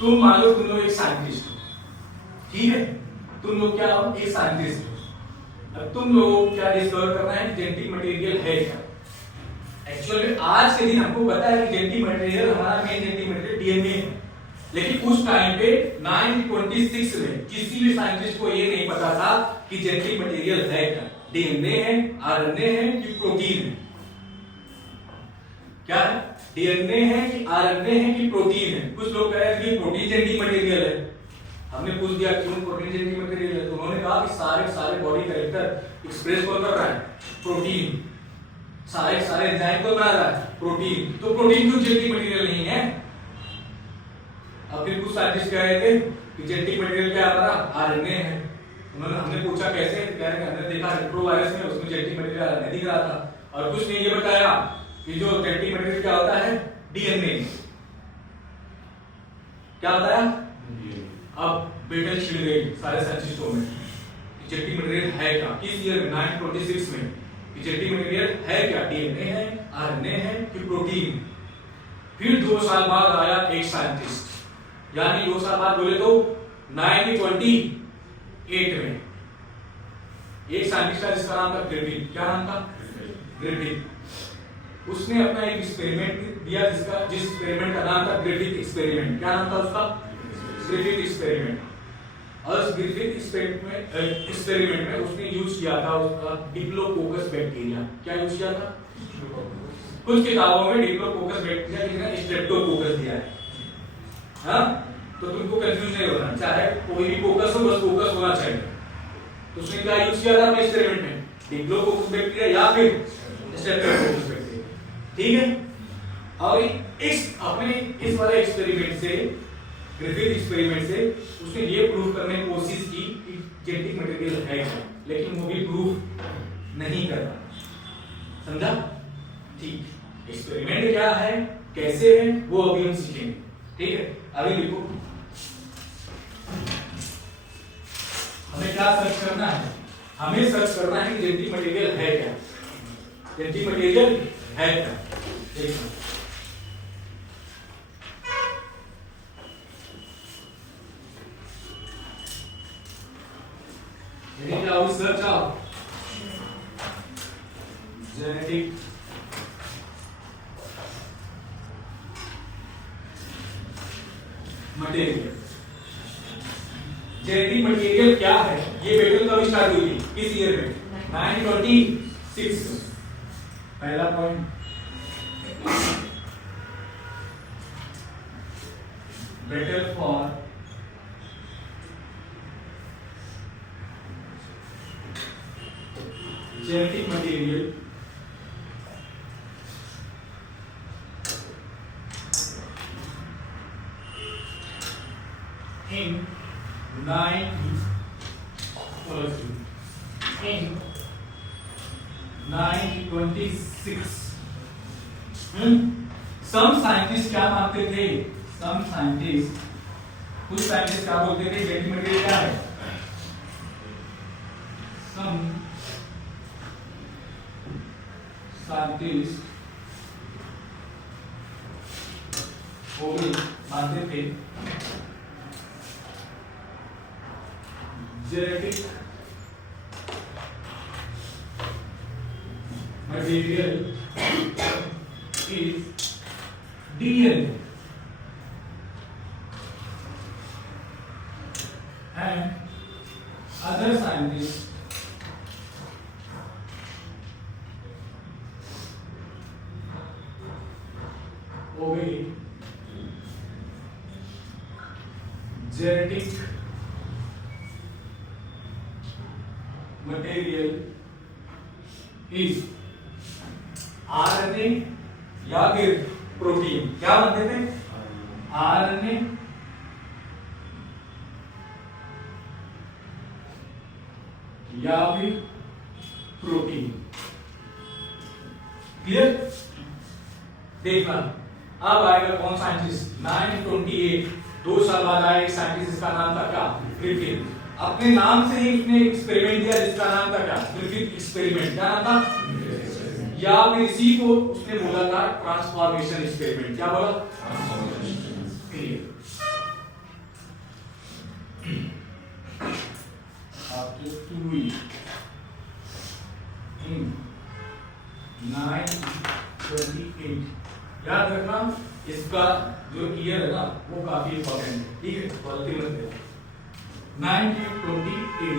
तुम मान लो तुम लोग एक साइंटिस्ट हो, ठीक है, तुम लोग क्या हो, एक साइंटिस्ट हो। अब तुम लोगों को क्या डिस्कवर करना है, जेनेटिक मटेरियल है क्या। एक्चुअली आज के दिन हमको पता है कि जेनेटिक मटेरियल, हमारा मेन जेनेटिक मटेरियल डीएनए है, लेकिन उस टाइम पे 1926 में किसी भी साइंटिस्ट को ये नहीं पता था कि जेनेटिक मटेरियल है क्या, डीएनए है, आरएनए है कि प्रोटीन है। क्या है, डीएनए है कि आरएनए है कि प्रोटीन है। कुछ लोग कह रहे हैं कि प्रोटीन जेनेटिक मटेरियल है। हमने पूछ दिया क्यों प्रोटीन जेनेटिक मटेरियल है, तो उन्होंने कहा कि सारे बॉडी कैरेक्टर एक्सप्रेस कौन कर रहा है, प्रोटीन। सारे एंजाइम को बना रहा है, प्रोटीन। तो प्रोटीन क्यों जेनेटिक मटेरियल नहीं है। अब फिर कुछ साइंटिस्ट कह रहे थे कि जेनेटिक मटेरियल क्या हमारा आरएनए है। हमने पूछा कैसे, कह रहे हैं हमने देखा रेट्रोवायरस में, उसमें जेनेटिक मटेरियल आरएनए दिख रहा था। और कुछ ने ये बताया कि जो जेनेटिक मटेरियल क्या होता है, डीएनए। क्या बताया, अब बेटल छिड़ गई सारे साइंटिस्टों में, जेनेटिक मटेरियल है क्या। किस ईयर में, 1926 में, जेनेटिक मटेरियल है क्या, डीएनए है, आरएनए है कि प्रोटीन। फिर 2 साल बाद आया एक साइंटिस्ट, यानी 2 साल बाद बोले तो 1928 में एक साइंटिस्ट था जिसका नाम था ग्रिफिथ। क्या नाम था, ग्रिफिथ। उसने अपना एक एक्सपेरिमेंट दिया जिस एक्सपेरिमेंट का नाम था ग्रिफिथ एक्सपेरिमेंट। क्या नाम था उसका, ग्रिफिथ एक्सपेरिमेंट। और उस ग्रिफिथ एक्सपेरिमेंट में उसने यूज किया था उसका डिप्लोकोकस बैक्टीरिया। क्या यूज किया था, कुछ किताबों में डिप्लोकोकस बैक्टीरिया की जगह स्ट्रेप्टोकोकस दिया है। हाँ, तो तुमको कंफ्यूज नहीं होना, चाहे कोई भी कोकस हो, बस कोकस होना चाहिए। तो उसने क्या यूज किया था अपने एक्सपेरिमेंट में, डिप्लोकोकस बैक्टीरिया या फिर स्ट्रेप्टोकोकस बैक्टीरिया, ठीक है। और इस वाले एक्सपेरिमेंट से, ग्रिफिथ एक्सपेरिमेंट से उसने ये प्रूव करने की कोशिश की कि जेनेटिक मटेरियल है क्या, लेकिन वो भी प्रूव नहीं कर पाया। समझा, ठीक। एक्सपेरिमेंट क्या है, कैसे है, वो अभी हम सीखेंगे, ठीक है। अभी देखो हमें क्या सर्च करना है, हमें सर्च करना है कि जेनेटिक मटेरियल है क्या, जेनेटिक मटेरियल है क्या। देखो क्या search of genetic material. Genetic material क्या है, ये बैटल कब स्टार्ट हुई थी, किस ईयर में, 1926। पहला point, battle for genetic material in 1926। Some scientist क्या मानते थे, सम साइंटिस्ट, कुछ साइंटिस्ट क्या बोलते थे, जेनेटिक मटेरियल क्या है, सम साइंटिस्ट वो भी मानते थे genetic material is DNA and other scientists obey genetic material is RNA या फिर प्रोटीन। क्या मानते थे, आरएनए या फिर प्रोटीन। क्लियर, देखना अब आएगा कौन साइंटिस्ट, 1928, 2 साल बाद आया एक साइंटिस्ट जिसका नाम था क्या, ग्रिफिथ। अपने नाम से ही उसने एक्सपेरिमेंट दिया जिसका नाम था क्या, ग्रिफिथ एक्सपेरिमेंट। क्या नाम था, या फिर इसी को उसने बोला था ट्रांसफॉर्मेशन एक्सपेरिमेंट। क्या बोला, क्लियर। इसका जो ईयर है ना वो काफी इंपॉर्टेंट है, ठीक है, गलती मत देना। 1928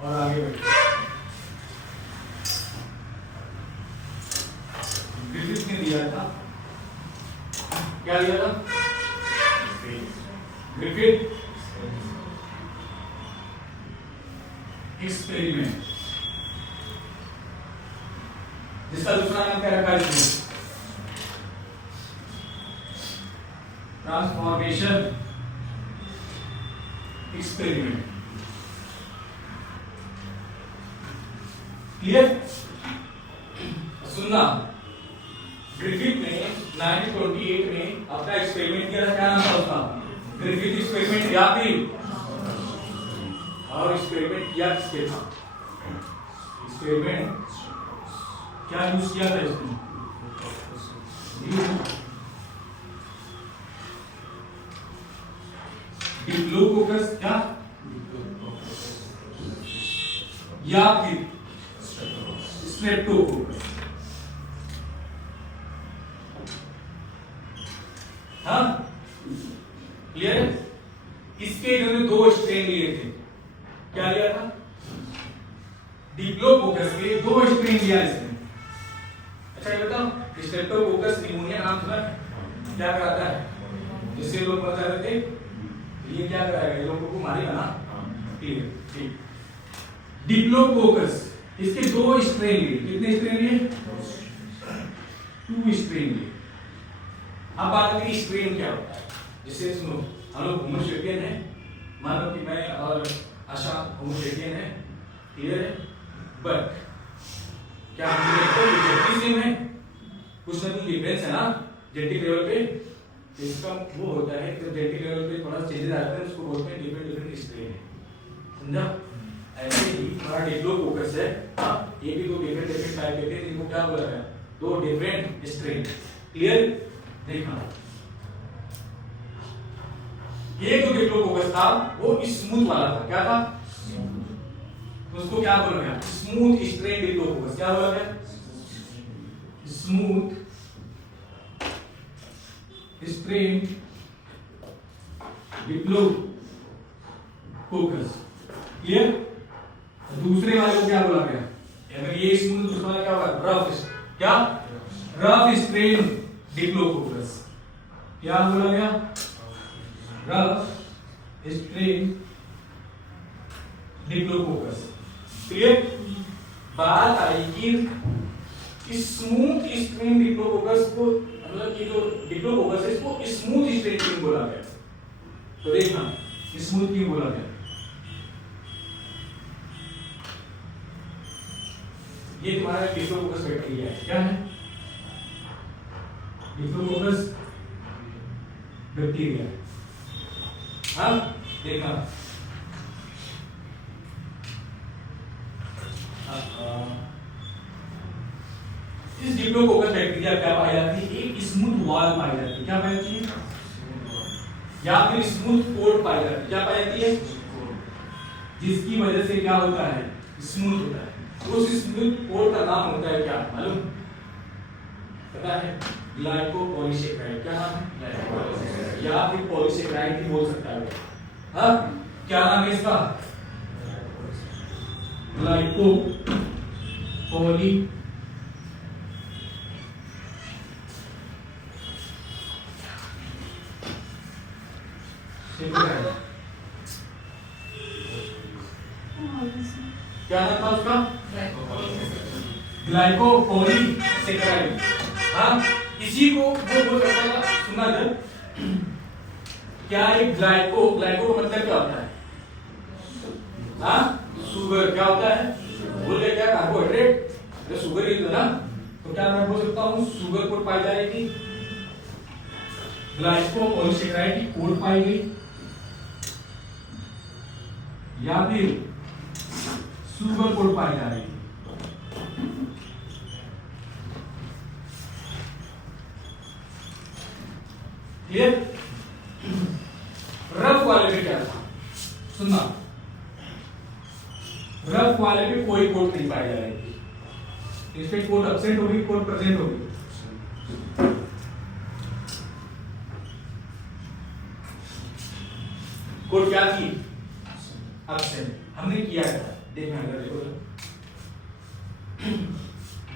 और आगे बढ़िए। ग्रिफिथ ने दिया था, क्या दिया था? ग्रिफिथ एक्सपेरिमेंट, जिसका दूसरा नाम क्या रखा है इसमें? Transformation experiment. क्लियर? सुनना, ग्रिफिथ ने 1928 में अपना एक्सपेरिमेंट किया था, क्या नाम था उसका? ग्रिफिथ एक्सपेरिमेंट, या फिर और एक्सपेरिमेंट किया किसके था? एक्सपेरिमेंट क्या यूज किया था इसमें? डिप्लोकोकस, क्या या फिर स्ट्रेप्टोकोकस? हाँ, क्लियर? इसके इन्होंने दो स्ट्रेन लिए थे, क्या लिया था? डिप्लोकोकस के दो स्ट्रेन लिया इसने। अच्छा ये बताओ, स्ट्रेप्टोकोकस निमोनिया नाम सुना है? क्या कराता है? जिससे लोग बता रहे थे, ये क्या कराएगा? लोगों को मारेगा ना। क्लियर? ठीक। डिप्लोकोकस इसके दो स्ट्रेन लिए, कितने स्ट्रेन लिए? 2 स्ट्रेन लिए। अब बात करते हैं स्ट्रेन क्या होता है। जैसे सुनो, हम लोग होमोसेपियन है, मान लो कि मैं और आशा होमोसेपियन है, क्लियर है, बट क्या हम जेनेटिक सेम है? कुछ ना कुछ डिफरेंस है ना जेनेटिक लेवल पे। इसका वो होता है कि जेनेटिक लेवल पे थोड़ा चेंजेस आते हैं, उसको बोलते हैं डिफरेंट स्ट्रेन है, समझा? ऐसे ही हमारा डिप्लोकोकस है, ये भी दो डिफरेंट टाइप के थे, इनको क्या बोला गया? दो डिफरेंट स्ट्रेन। क्लियर? देखना, एक जो डिप्लोकोकस था वो स्मूथ वाला था, क्या था? उसको क्या बोला गया? Smooth strain diplococcus. क्या बोला गया? Smooth strain diplococcus. क्लियर? दूसरे वाले को क्या बोला गया? अगर ये स्मूथ, दूसरा वाला क्या होगा? रफ। क्या? Rough strain diplococcus. क्या बोला गया? Rough strain diplococcus. क्लियर? बात आई कि स्मूथ स्ट्रेन डिप्लोकोकस को, मतलब कि जो डिप्लोकोकस है इसको स्मूथ स्ट्रेन क्यों बोला गया? तो देखना, स्मूथ क्यों बोला गया? ये तुम्हारा डिप्लोकोकस बैक्टीरिया है, क्या है? Diplococcus bacteria. हाँ, देखना, इस डिप्लोकोकस बैक्टीरिया क्या पाई जाती है? एक स्मूथ वॉल पाई जाती है, क्या पाई जाती है? या फिर स्मूथ कोट पाई जाती है, क्या पाई जाती है? जिसकी वजह से क्या होता है? स्मूथ होता है। उस स्मूथ कोट का नाम होता है क्या मालूम? पता है? ग्लाइकोपॉलीसेकेराइड। क्या नाम है? या फिर पॉलीसेकेराइड भी बोल सकता है। हाँ, क्या नाम है इसका? ग्लाइकोपॉली क्या नाम था उसका? ग्लाइकोपॉलीसेकेराइड। हाँ, इसी को वो बोल सकता था। सुना जब, क्या एक ग्लाइको का मतलब क्या होता है? हाँ, शुगर। क्या होता है? बोल क्या? कार्बोहाइड्रेट। अरे शुगर ही था ना, तो क्या मैं बोल सकता हूँ शुगर कोट पाई जाएगी, ग्लाइकोपॉलीसेकेराइड की कोट पाई गई, या फिर शुगर कोट पाई जा रही है। क्लियर? रफ वाले सुनना, रफ वाले पे कोई कोट नहीं पाई जा रही थी, इसमें कोट एब्सेंट होगी, कोट प्रेजेंट होगी। कोट क्या थी? एब्सेंट। हमने किया था, देखना अगर देखो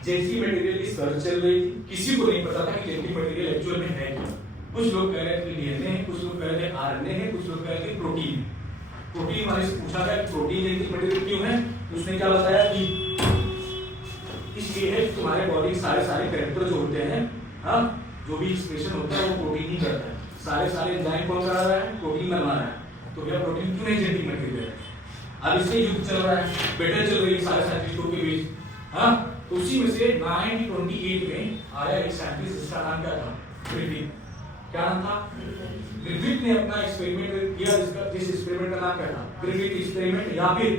जेनेटिक मटेरियल की सर्च चल रही थी, किसी को नहीं पता था कि जेनेटिक मटेरियल एक्चुअल में है क्या। कुछ लोग कह रहे थे डीएनए है, कुछ लोग कह रहे थे आरएनए है, कुछ लोग कह रहे थे प्रोटीन। प्रोटीन वाले से पूछा गया कि प्रोटीन जेनेटिक मटेरियल क्यों है, उसने क्या बताया कि इसलिए है कि तुम्हारे बॉडी के सारे कैरेक्टर जो होते हैं, हाँ, जो भी एक्सप्रेशन होता है वो प्रोटीन ही करता है। सारे एंजाइम कौन करा रहा है? प्रोटीन बनवा रहा है। तो क्या प्रोटीन क्यों नहीं जेनेटिक मटेरियल है? अब इससे युद्ध चल रहा है, बैटल चल रही है सारे साइंटिस्टों के बीच, हाँ। तो उसी में से 1928 में आया एक साइंटिस्ट, जिसका नाम क्या था? ग्रिफिथ। क्या नाम था? ग्रिफिथ ने अपना एक्सपेरिमेंट किया, जिस एक्सपेरिमेंट का नाम क्या था? ग्रिफिथ एक्सपेरिमेंट या फिर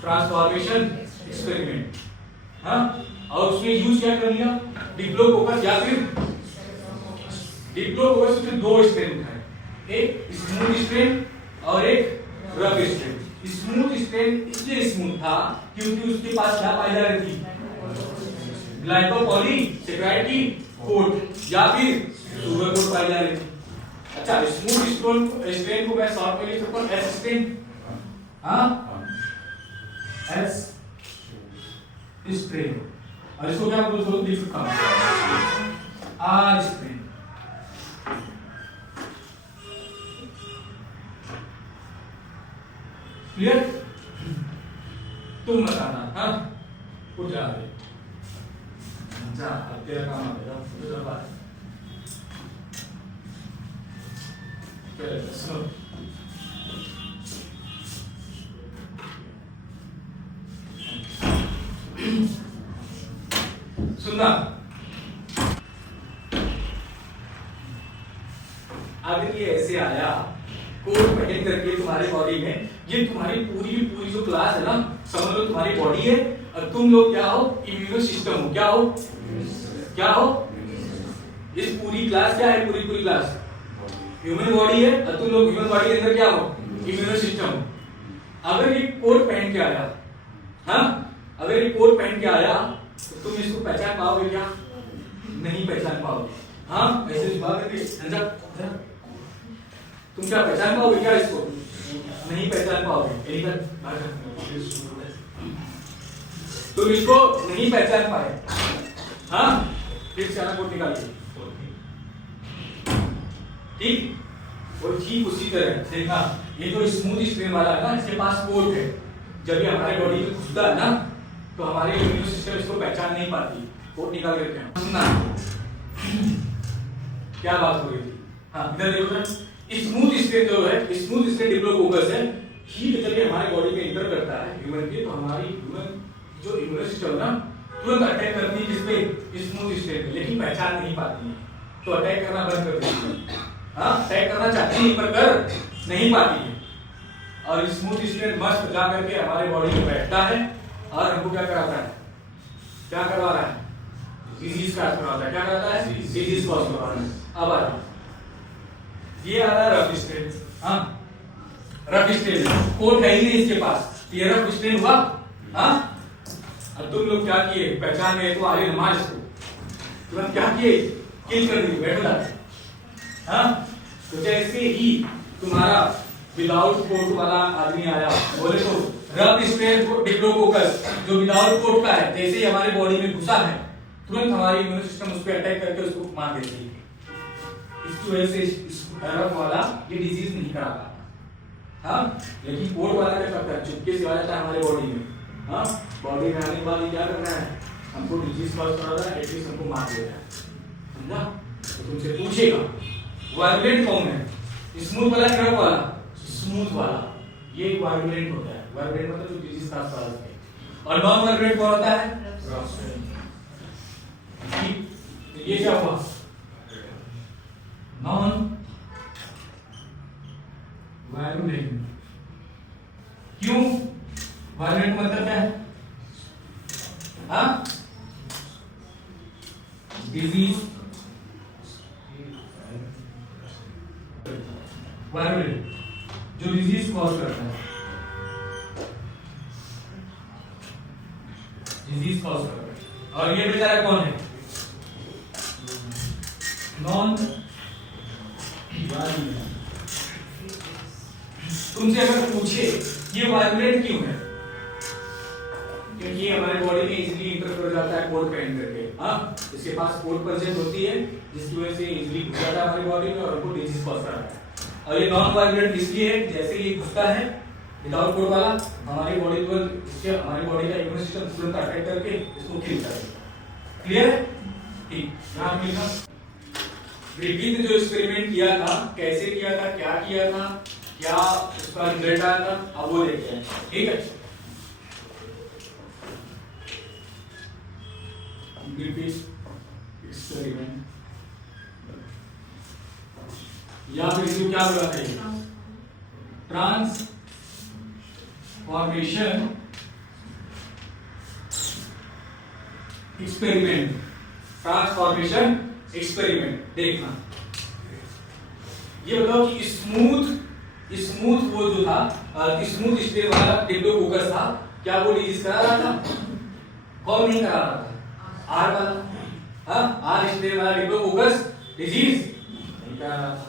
ट्रांसफॉर्मेशन एक्सपेरिमेंट, हाँ। और उसने यूज क्या कर लिया? डिप्लोकोकस या फिर डिप्लोकोकस के दो स्ट्रेन उठाए, एक स्मूथ स्ट्रेन और एक रफ स्ट्रेन। स्मूथ स्ट्रेन इसलिए स्मूथ था क्योंकि उसके पास क्या पाई जा रही थी? ग्लाइकोपॉलीसेकेराइड की कोट या फिर शुगर कोट पाई जा रही थी। अच्छा, स्मूथ स्ट्रेन को मैं शॉर्ट में लिख सकता हूं एस स्ट्रेन, हाँ, एस स्ट्रेन। और इसको क्या बोल लिख सकता हूं? R strain. क्लियर? तुम बताना, हाँ, उठ जा रहे। अच्छा, अब तेरा काम आ गया, तो जरा बात सुनो। सुनना, अगर ये ऐसे आया कोट पहन करके तुम्हारे बॉडी में, ये तुम्हारी पूरी जो क्लास है ना, समझ लो तुम्हारी बॉडी है और तुम लोग क्या हो? इम्यूनो सिस्टम हो। क्या हो? क्या हो? इस पूरी क्लास क्या है? पूरी क्लास ह्यूमन बॉडी है और तुम लोग ह्यूमन बॉडी के अंदर क्या हो? इम्यूनो सिस्टम हो। अगर ये कोट पहन के आया, हाँ, अगर ये कोट पहन के आया तो तुम इसको पहचान पाओगे क्या? नहीं पहचान पाओगे, हाँ। ऐसे बात है, तुम क्या पहचान पाओगे क्या इसको? नहीं पहचान पाओगे। तुम इसको नहीं पहचान पाए, हाँ। फिर से कोट निकालिए, ठीक। और ठीक उसी तरह देखना, ये जो स्मूथ स्ट्रेन वाला है ना, इसके पास कोट है। जब ये हमारे बॉडी में घुसता है ना, तो हमारे इम्यून सिस्टम इसको पहचान नहीं पाती, कोट निकाल देते हैं। सुनना, क्या बात हो रही थी? हाँ, इधर देखो ना, स्मूथ स्ट्रेन जो है, स्मूथ स्ट्रेन डिप्लोकोकस है। हीट जब ये हमारे बॉडी में एंटर करता है ह्यूमन के, तो हमारी ह्यूमन जो इम्यून सिस्टम ना तुरंत अटैक करती है किसपे? स्मूथ स्ट्रेन पे, लेकिन पहचान नहीं पाती है, तो अटैक करना बंद कर देती है, हाँ। अटैक करना चाहती है पर कर नहीं पाती है। और स्मूथ स्ट्रेन मस्त जा करके हमारे बॉडी में बैठता है और हमको क्या कराता है? क्या करवा रहा है? डिजीज का करवाता है। क्या कराता है? डिजीज कॉज करवा रहा है। अब आ रहा ये आ रहा है रफ स्ट्रेन, हाँ। रफ स्ट्रेन कोट है ही नहीं इसके पास, ये रफ स्ट्रेन हुआ, हाँ। अब तुम लोग क्या किए? पहचान गए तो आगे नमाज को तुरंत क्या किए? किल कर दिए, बैठ जाते, हाँ। तो जैसे ही तुम्हारा विदाउट कोट वाला आदमी आया, बोले तो रफ स्ट्रेन डिप्लोकोकस जो विदाउट कोट का है, जैसे ही हमारे बॉडी में घुसा है, तुरंत हमारी इम्यून सिस्टम उस पर अटैक करके उसको मार देती है। इसकी वजह से रफ वाला ये डिजीज नहीं करा पाता, हाँ। लेकिन कोट वाला क्या करता है? चुपके से आ जाता है हमारे बॉडी में, हाँ। बॉडी में आने के बाद क्या करना है? हमको डिजीज कॉज करा रहा है, एटलीस्ट हमको मार देता है, समझा? तो तुमसे पूछेगा वायलेंट कौन है? स्मूथ वाला, रफ वाला? स्मूथ वाला ये वायलेंट होता है। वायलेंट मतलब जो डिजीज कॉज करता है। और नॉन वायलेंट कौन होता है? ये क्या हुआ? Non violent. क्यों? वायलेंट मतलब क्या है? हाँ, डिजीज वायलेंट जो डिजीज कॉज करता है, डिजीज कॉज कर रहा है। और ये बेचारा कौन है? Non violent. तुमसे अगर पूछे ये वायलेंट क्यों है, क्योंकि ये हमारे बॉडी में इजीली इंटर कर जाता है कोड पहन करके। हाँ, इसके पास कोड प्रेजेंट होती है जिसकी वजह से इजीली घुस जाता है हमारी बॉडी में और हमको डिजीज कॉज करता है। और ये नॉन वायलेंट इसलिए है जैसे ये घुसता है विदाउट कोड वाला, हमारी बॉडी को इसके हमारी बॉडी का इम्यून सिस्टम तुरंत अटैक करके इसको किल करेगा। क्लियर? ठीक। यहां लिखा ग्रिफिथ ने जो एक्सपेरिमेंट किया था, कैसे किया था, क्या किया था, क्या उसका रिजल्ट आया था, अब वो देखते हैं। ठीक है, ग्रिफिथ एक्सपेरिमेंट या फिर इसको क्या बोला था? Transformation experiment. Transformation experiment. देखना, ये बताओ कि स्मूथ वो जो था, स्मूथ स्टेट वाला डिप्लोकोकस था, क्या वो डिजीज करा रहा था? कौन नहीं करा रहा था? आर वाला। हाँ, आर स्टेट वाला डिप्लोकोकस डिजीज नहीं करा रहा था।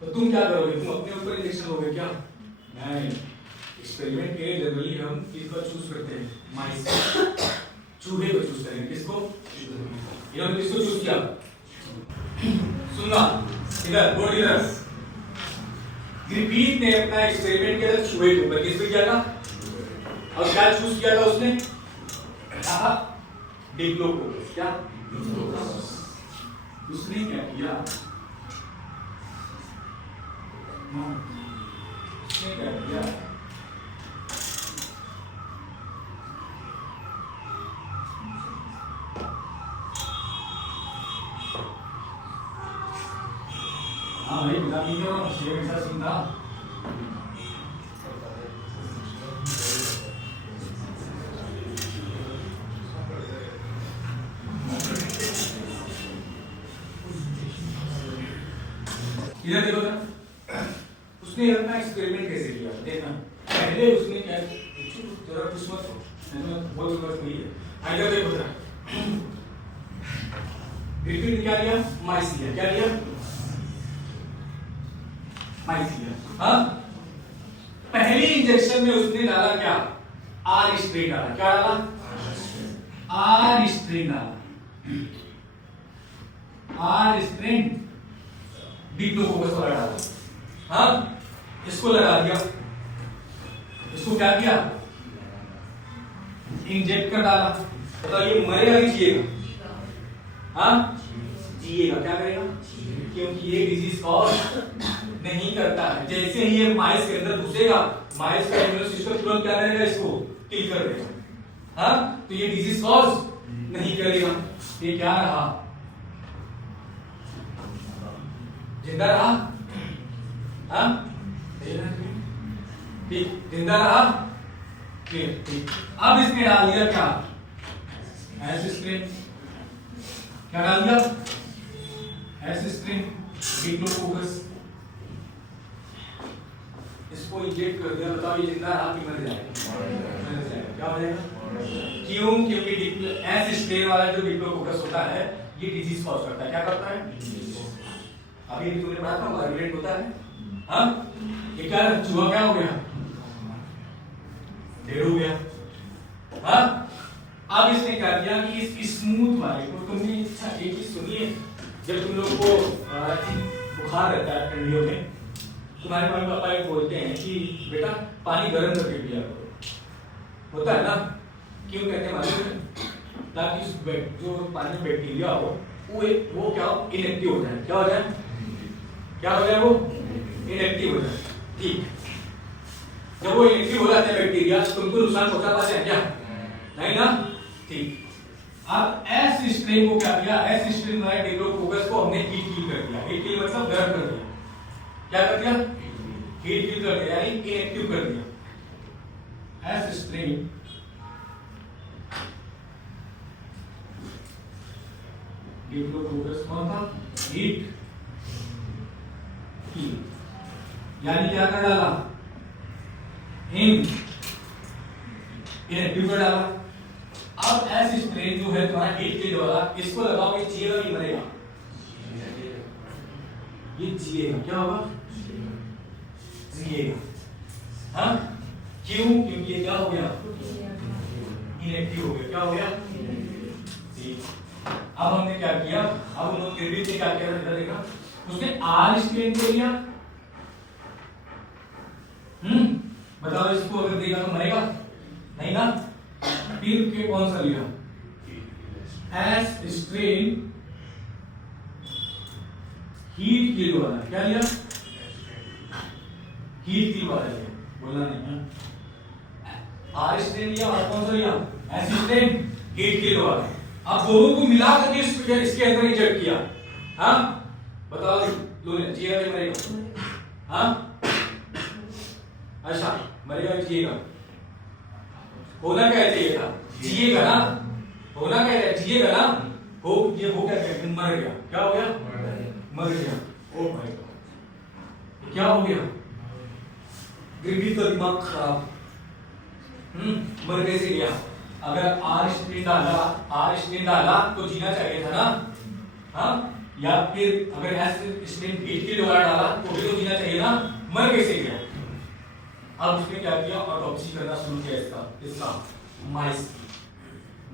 तो तुम क्या करोगे? तुम अपने ऊपर इंजेक्शन लोगे क्या? नहीं। एक्सपेरिमेंट के लिए जनरली हम किसको चूज करते हैं? माइस, चूहे को चूज करेंगे। किसको? इन्होंने किसको चूज किया? सुनना इधर, बोर्ड इधर। ग्रिफिथ ने अपना एक्सपेरिमेंट किया था चूहे के ऊपर। किस पे किया था? और क्या चूज किया था उसने? डिप्लोकोकस। क्या उसने क्या किया? उसने क्या किया? हाँ भाई, बता दीजिए और शेयर के साथ सुनता। इधर देखो ना, उसने अपना एक्सपेरिमेंट कैसे किया देखना। पहले उसने क्या, जरा कुछ मत बहुत बात हुई है। इधर देखो जरा, ग्रिफिथ ने क्या लिया? माइस लिया। क्या लिया? माइस लिया। हाँ, पहली इंजेक्शन में उसने डाला क्या? आर स्ट्रेन डाला। क्या डाला? आर स्ट्रेन डाला। आर स्ट्रेन डिप्लोकोकस वाला डाला। हाँ, इसको लगा दिया। इसको क्या किया? इंजेक्ट कर डाला। तो ये मरेगा नहीं जिएगा? हाँ, जिएगा। क्या करेगा? क्योंकि ये डिजीज कॉज नहीं करता है। जैसे ही ये माइस के अंदर घुसेगा, माइस का इम्यून सिस्टम तुरंत क्या करेगा? इसको किल कर देगा। हाँ, तो ये डिजीज कॉज नहीं करेगा। ये क्या रहा? जिंदा रहा। हाँ, ठीक, जिंदा रहा। ठीक। अब इसने डाल दिया क्या? एसिस्ट्रिन। क्या डाल दिया? एसिस्ट्रिन डिप्लोकोकस। इसको इंजेक्ट कर दिया। बताओ ये जिंदा रहा कि मर जाएगा? मर जाएगा। क्या हो जाएगा? क्यों? क्योंकि एसिस्ट्रिन वाला जो डिप्लोकोकस होता है ये डिजीज कॉज करता है। क्या करता है? अभी तुमने पढ़ा था वायलेंट होता है। हाँ, ये क्या चूहा क्या हो गया? डेड हो गया। हाँ, अब इसने क्या किया कि इस स्मूथ वाले को तुमने अच्छा एक चीज सुनिए, जब तुम लोग को बुखार रहता है ठंडियों में, तुम्हारे मम्मी पापा ये बोलते हैं कि बेटा पानी गर्म करके पिया करो। होता है ना? क्यों कहते हैं मालूम? ताकि जो पानी में बैक्टीरिया हो वो क्या हो? इनएक्टिव हो जाए। क्या हो जाए? क्या हो जाए? वो इनएक्टिव हो जाए। ठीक, जब वो इनएक्टिव हो जाते हैं बैक्टीरिया, तुमको नुकसान पहुंचा पाते हैं क्या? नहीं ना? ठीक। अब एस स्ट्रेन को क्या किया? एस स्ट्रेन वाले डिप्लोकोकस को हमने हीट किल कर दिया। हीट किल मतलब गर्म कर दिया। क्या कर दिया? हीट किल कर दिया, यानी इनएक्टिव कर दिया। एस स्ट्रेन डिप्लोकोकस कौन था? हीट किल, यानी क्या कर डाला? इनएक्टिव कर डाला। अब एस स्ट्रेन जो है तुम्हारा हीट फील्ड वाला, इसको लगाओगे, जिएगा कि मरेगा? ये जिएगा। क्या होगा? जिएगा। हाँ, क्यों? क्योंकि ये क्या हो गया? इनएक्टिव हो गया। क्या हो गया? अब हमने क्या किया? अब उन्होंने ग्रिफिथ ने क्या किया? इधर देखा, उसने आर स्ट्रेन को लिया। बताओ, इसको अगर देगा तो मरेगा नहीं ना? फिर के कौन सा लिया? एस स्ट्रेन हीट फील्ड वाला। क्या लिया? हीट फील्ड वाला लिया। बोलना नहीं है। आर स्ट्रेन लिया और कौन सा लिया? एस स्ट्रेन हीट फील्ड वाला। अब दोनों को मिला करके इसके अंदर इंजेक्ट किया। हाँ, बताओ लोने जिएगा कि मरेगा? हाँ, अच्छा, मरेगा कि जिएगा? होना क्या चाहिए था? जिएगा ना? होना क्या है? जिएगा ना? हो, ये हो क्या गया? मर गया। क्या हो गया? मर गया। ओ भाई गॉड, क्या हो गया? ग्रिफिथ का दिमाग खराब। मर कैसे गया? अगर आर स्ट्रेन डाला तो जीना चाहिए था ना? हाँ, या फिर अगर एस स्ट्रेन हीट फील्ड वाला डाला तो भी तो जीना चाहिए ना? मर कैसे गया? अब उसने क्या किया? ऑटोप्सी करना शुरू किया इसका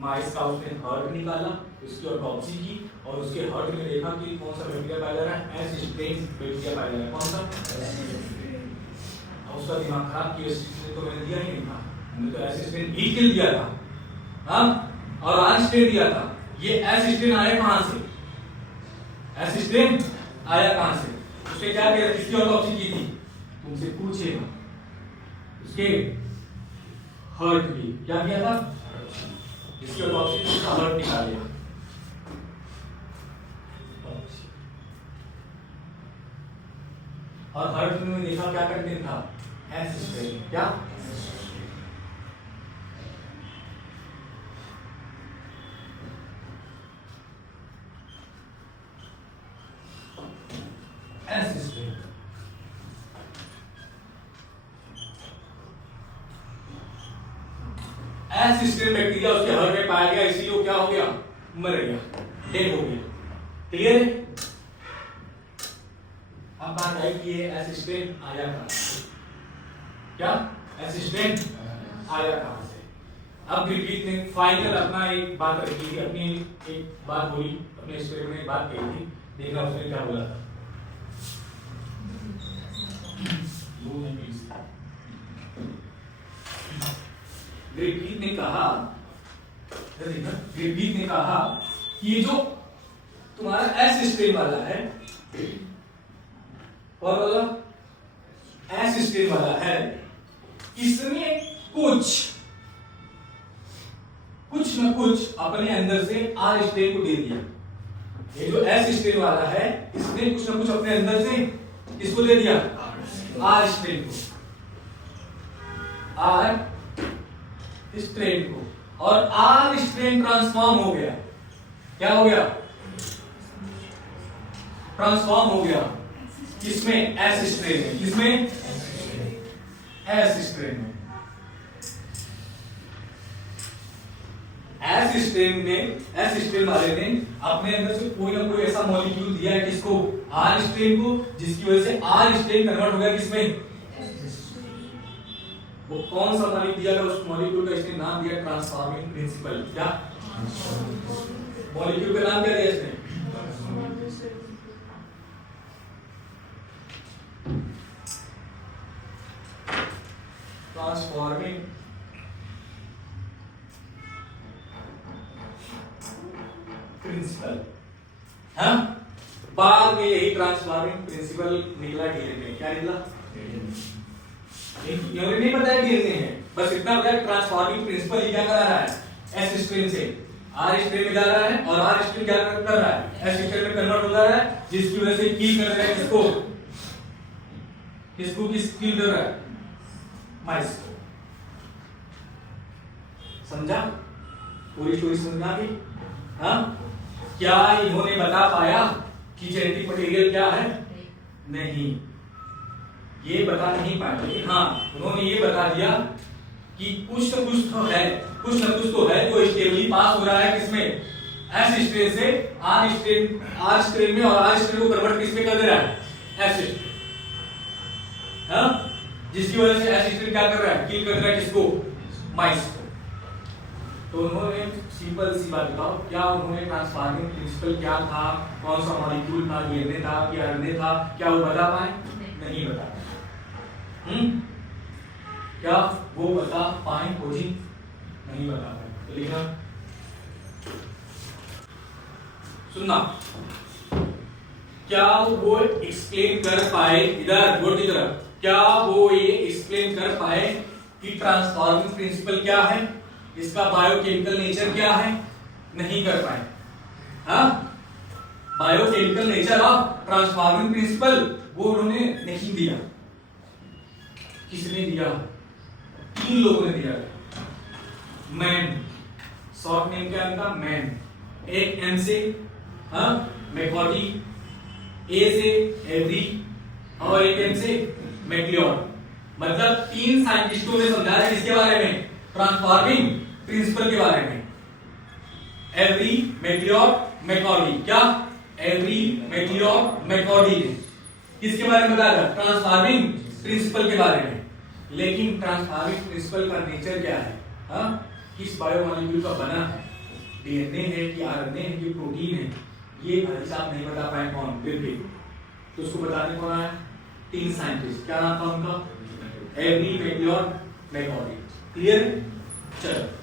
माइस का उसने हार्ट निकाला, उसकी ऑटोप्सी की और उसके हार्ट में देखा कि कौन सा बैक्टीरिया पाया जा रहा है? एस स्ट्रेन बैक्टीरिया पाया जा रहा है। कौन सा? अब उसका दिमाग खराब कि एस स्ट्रेन तो मैंने दिया ही नहीं था, हमने तो एस स्ट्रेन हीट फील्ड दिया था। हाँ, और आर स्ट्रेन दिया था। ये एस स्ट्रेन आया कहां से? एस स्ट्रेन आया कहां से? उसने क्या किया? किसकी ऑटोप्सी की थी? तुमसे पूछेगा। उसके हार्ट की क्या किया था? इसके ऑटोप्सी उसका हार्ट निकाल लिया। और हार्ट में देखा क्या कंटेंट था? S strain. क्या? S strain. S strain bacteria उसके हार्ट में पाया गया, इसीलिए वो क्या हो गया? मर गया, डेड हो गया। क्लियर है? अब बात आई कि ये एस स्ट्रेन आया कहां से? क्या? एस स्ट्रेन आया कहां से? अब ग्रिफिथ ने फाइनल अपना एक बात रखी थी, अपनी एक बात बोली, अपने एक्सपेरिमेंट में एक बात कही थी। देखना उसने क्या बोला था। ग्रिफिथ ने कहा कि ये जो तुम्हारा एस स्ट्रेन वाला है, और वाला एस स्ट्रेन वाला है, इसने कुछ न कुछ अपने अंदर से आर स्ट्रेन को दे दिया। ये जो एस स्ट्रेन वाला है, इसने कुछ न कुछ अपने अंदर से इसको दे दिया, आर स्ट्रेन को, आर स्ट्रेन को। और आर स्ट्रेन ट्रांसफॉर्म हो गया। क्या हो गया? ट्रांसफॉर्म हो गया। किसमें? एस स्ट्रेन में। किसमें? एस स्ट्रेन में। एस स्ट्रेन वाले ने अपने अंदर से कोई ना कोई ऐसा मॉलिक्यूल दिया है, किसको? आर स्ट्रेन को, जिसकी वजह से आर स्ट्रेन कन्वर्ट हो गया किसमें? वो कौन सा मॉलिक्यूल दिया था? उस मॉलिक्यूल का इसने नाम दिया ट्रांसफॉर्मिंग प्रिंसिपल। क्या मॉलिक्यूल का नाम क्या दिया इसने? Transforming principle. हाँ, बाद में यही ट्रांसफॉर्मिंग प्रिंसिपल निकला डीएनए में। क्या निकला? नहीं बताया डीएनए है, बस इतना बताया ट्रांसफॉर्मिंग प्रिंसिपल ये क्या कर रहा है? एस स्ट्रेन से आर स्ट्रेन में जा रहा है, और आर स्ट्रेन क्या कर रहा है? एस स्ट्रेन में कन्वर्ट हो जा रहा है, जिसकी वजह से किल कर रहा है किसको? किस किल कर रहा है? माइस को। समझा? पूरी स्टोरी समझना भी? हाँ, क्या इन्होंने बता पाया कि जेनेटिक मटेरियल क्या है? नहीं, ये बता नहीं पाए। लेकिन हाँ, उन्होंने ये बता दिया कि कुछ न कुछ तो है, कुछ न कुछ तो है जो स्टेबली पास हो रहा है किसमें, एस स्ट्रेन से आर स्ट्रेन में, और आर स्ट्रेन को कन्वर्ट किस में कर दे रहा है, एस स्ट्रेन, हाँ, जिसकी वजह से एस स्ट्रेन क्या कर रहा है, किल कर रहा है किसको, माइस को। तो उन्होंने सिंपल सी बात बताओ, क्या उन्होंने ट्रांसफॉर्मिंग प्रिंसिपल क्या था, कौन सा मॉलिक्यूल था, डीएनए था कि आरएनए था, क्या वो बता पाए, नहीं बता पाए। क्या वो बता पाए, खोजी नहीं बता पाए। तो लिखना, सुनना, क्या वो एक्सप्लेन कर पाए, इधर बोर्ड की तरफ, क्या वो ये एक्सप्लेन कर पाए कि ट्रांसफॉर्मिंग प्रिंसिपल क्या है, इसका बायोकेमिकल नेचर क्या है, नहीं कर पाए। हाँ, biochemical nature of transforming principle वो उन्होंने नहीं दिया। किसने दिया, 3 लोगों ने दिया। मैन, शॉर्ट नेम क्या है इनका, मैन, एक एम से मैकॉर्डी, ए से एवरी, और एक एम से मैक्लियोड। मतलब 3 साइंटिस्टों ने समझाया इसके बारे में, ट्रांसफॉर्मिंग प्रिंसिपल के बारे में। एवरी, मैक्लियोड, मैकॉर्डी, क्या एवरी, मैक्लियोड, मैकॉर्डी ने किसके बारे में बताया, ट्रांसफॉर्मिंग प्रिंसिपल के बारे में। लेकिन ट्रांसफॉर्मिंग प्रिंसिपल का नेचर क्या है, किस बायोमॉलिक्यूल का बना है, डीएनए है कि आरएनए है कि प्रोटीन है, ये भाई साहब नहीं बता पाए कौन, फिर भी तो उसको बताने कौन आया, 3 साइंटिस्ट। क्या नाम था उनका, एवरी, मैक्लियोड, मैकॉर्डी। क्लियर, चलो